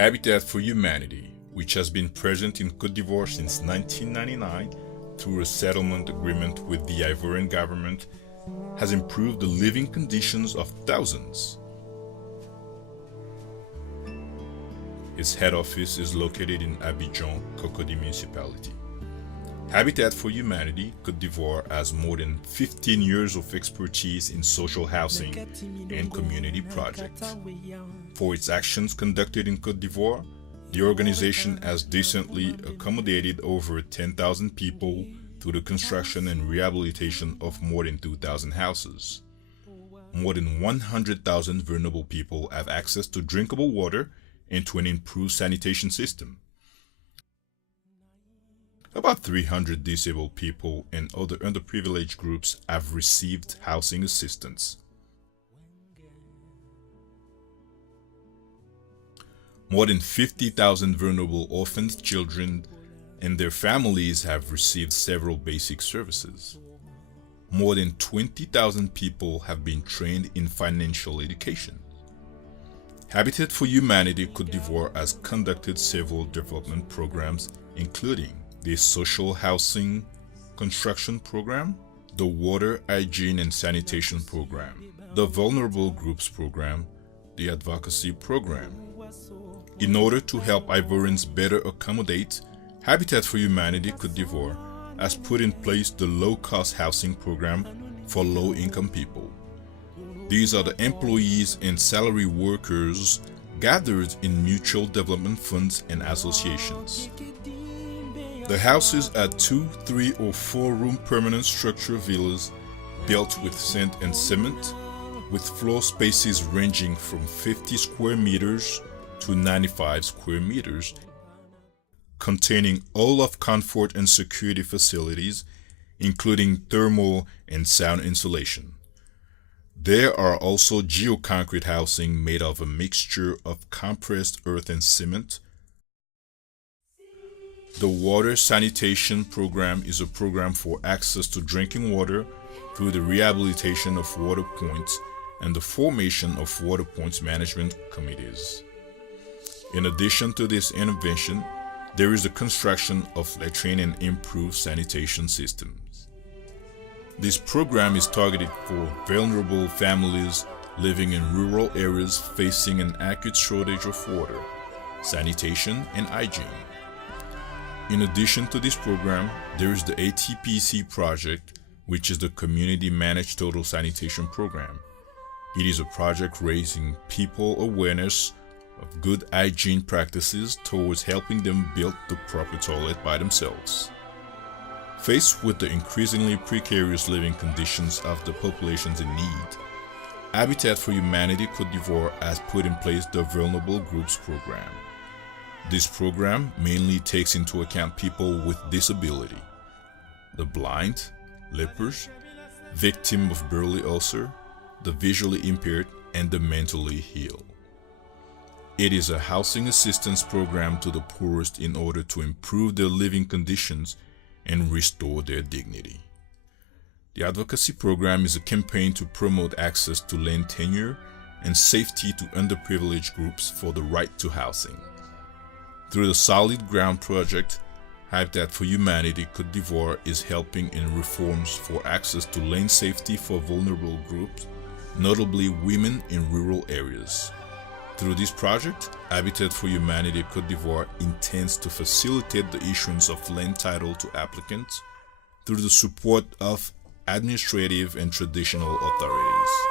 Habitat for Humanity, which has been present in Côte d'Ivoire since 1999 through a settlement agreement with the Ivorian government, has improved the living conditions of thousands. Its head office is located in Abidjan, Cocody municipality. Habitat for Humanity Côte d'Ivoire has more than 15 years of expertise in social housing and community projects. For its actions conducted in Côte d'Ivoire, the organization has decently accommodated over 10,000 people through the construction and rehabilitation of more than 2,000 houses. More than 100,000 vulnerable people have access to drinkable water and to an improved sanitation system. About 300 disabled people and other underprivileged groups have received housing assistance. More than 50,000 vulnerable orphaned children and their families have received several basic services. More than 20,000 people have been trained in financial education. Habitat for Humanity Côte d'Ivoire has conducted several development programs, including the Social Housing Construction Program, the Water Hygiene and Sanitation Program, the Vulnerable Groups Program, the Advocacy Program. In order to help Ivorians better accommodate, Habitat for Humanity Côte d'Ivoire has put in place the Low-Cost Housing Program for low-income people. These are the employees and salary workers gathered in mutual development funds and associations. The houses are 2, 3 or 4 room permanent structure villas built with sand and cement, with floor spaces ranging from 50 square meters to 95 square meters, containing all of comfort and security facilities, including thermal and sound insulation. There are also geoconcrete housing made of a mixture of compressed earth and cement. The Water Sanitation Program is a program for access to drinking water through the rehabilitation of water points and the formation of water points management committees. In addition to this intervention, there is the construction of latrine and improved sanitation systems. This program is targeted for vulnerable families living in rural areas facing an acute shortage of water, sanitation, and hygiene. In addition to this program, there is the ATPC project, which is the Community Managed Total Sanitation Program. It is a project raising people awareness of good hygiene practices towards helping them build the proper toilet by themselves. Faced with the increasingly precarious living conditions of the populations in need, Habitat for Humanity Côte d'Ivoire has put in place the Vulnerable Groups Program. This program mainly takes into account people with disability, the blind, lepers, victim of Burley ulcer, the visually impaired, and the mentally ill. It is a housing assistance program to the poorest in order to improve their living conditions and restore their dignity. The advocacy program is a campaign to promote access to land tenure and safety to underprivileged groups for the right to housing. Through the Solid Ground Project, Habitat for Humanity Côte d'Ivoire is helping in reforms for access to land safety for vulnerable groups, notably women in rural areas. Through this project, Habitat for Humanity Côte d'Ivoire intends to facilitate the issuance of land title to applicants through the support of administrative and traditional authorities.